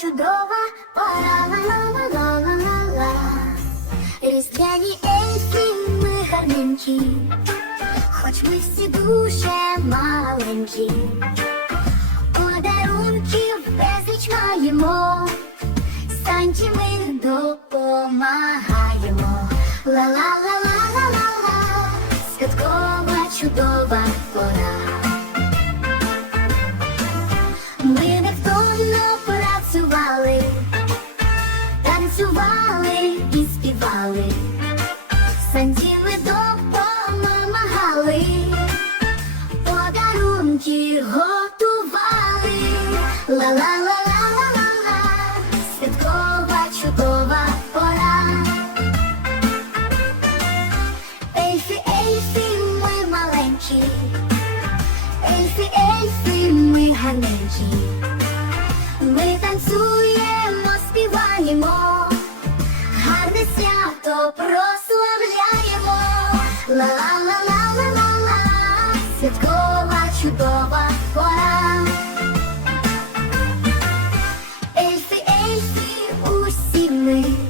чудова пора ла ла ла ла ла ла Різдвяні ельфи ми гарненькі, хоч ми всі дуже маленькі, подарунків безліч маємо, Санті ми допомагаємо. Ла-ла-ла-ла-ла-ла-ла, святкова чудова пора. Подарунки готували. Ла-ла-ла-ла-ла-ла-ла, святкова чудова пора. Ельфи, ельфи, ми маленькі. Ельфи, ельфи, ми гарненькі. Ми танцюємо, співаємо, гарне свято прославляємо. Ла-ла-ла-ла-ла-ла, me.